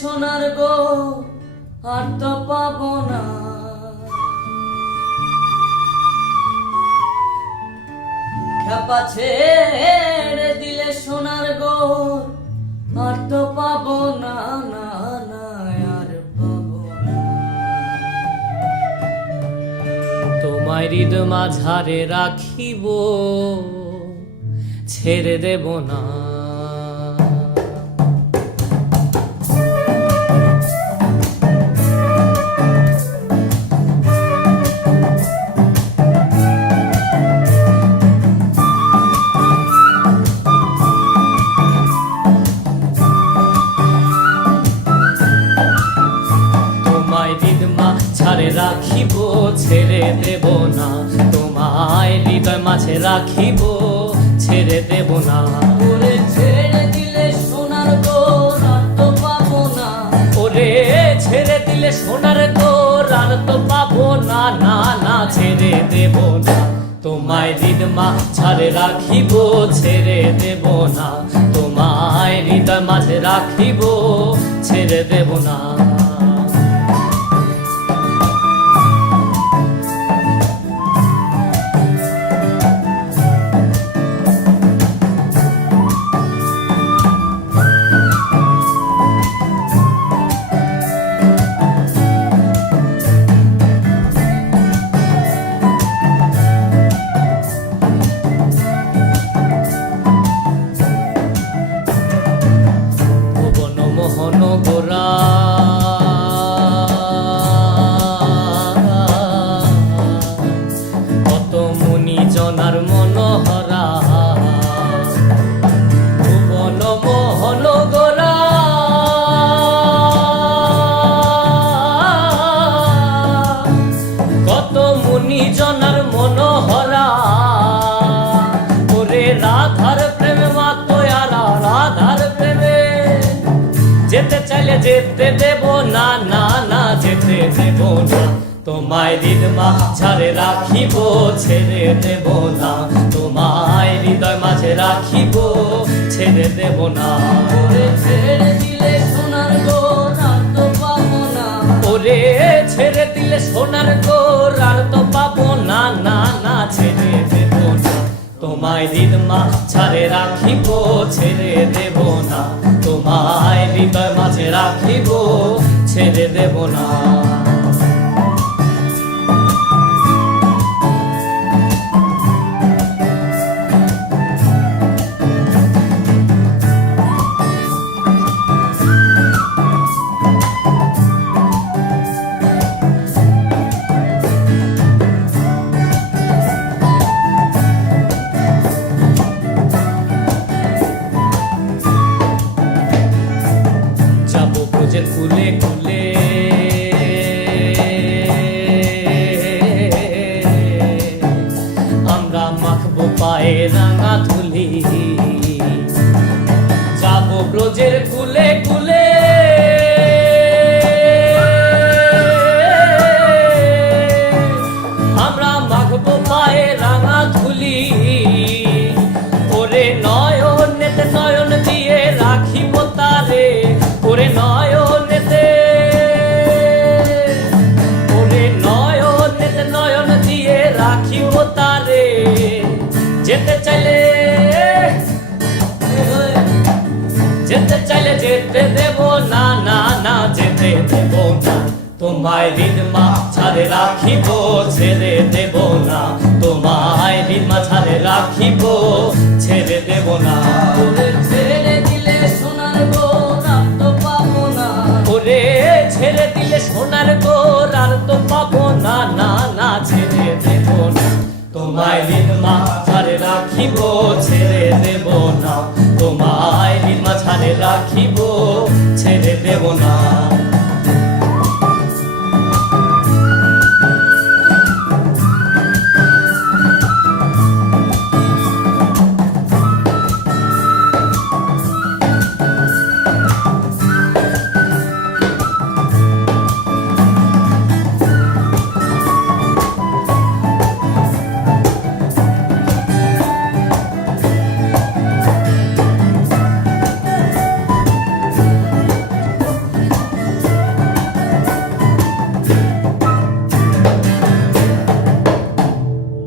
সোনার গো আর তো পাবো না। খেপা ছেড়ে দিলে সোনার গো আর তো পাবো না না আর পাবো না। মাঝারে রাখিব, ছেড়ে দেব না। তোমায় হৃদমা ছাড়ে রাখিব ছেড়ে দেব না। তোমায় হৃদয় মাঝে রাখিব ছেড়ে দেব না। ওরে ছেড়ে দিলে সোনার আর তো পাবো না। ওরে ছেড়ে দিলে সোনার তোর আর তো পাবো না না না ছেড়ে দেব না। তোমায় হৃদমা ছাড়ে রাখিব ছেড়ে দেব না। তোমায় হৃদয় মাঝে রাখিব ছেড়ে দেব না। যেতে চাইলে যেতে দেব না না না যেতে দেব না। তোমায় হৃদমা ছাড়ে রাখিব ছেড়ে দেব না। তোমায় হৃদয় মাঝে রাখিব ছেড়ে দেব না। ওরে ছেড়ে দিলে সোনার আর তো পাবো না। ওরে ছেড়ে দিলে সোনার গোর আর তো পাবো না না না ছেড়ে দেব না। তোমায় ছাড়ে রাখিব ছেড়ে দেব না। তোমায় হৃদয় রাখিব ছেড়ে দেব না। ব্রজের কুলে কুলে আমরা মাখবো পায়ে রাঙা ধুলি। যাব ব্রজের কুলে কুলে চাইলে যেতে চাইলে যেতে দেব না না না যেতে দেব না। তোমায় রিদমা ছাড়ে রাখিব ছেড়ে দেব না। তোমায় রিদমা ছাড়ে রাখিব ছেড়ে দেব না। ছেড়ে দিলে সোনার গো আর তো পাবো না। ওরে ছেড়ে দিলে সোনার গোর আর তো পাবো না না না ছেড়ে দেব না। তোমায় রিদমা ছাড়ে রাখিব ছেড়ে দেব না। তোমায় রিদমা ছাড়ে রাখিব ছেড়ে দেব না।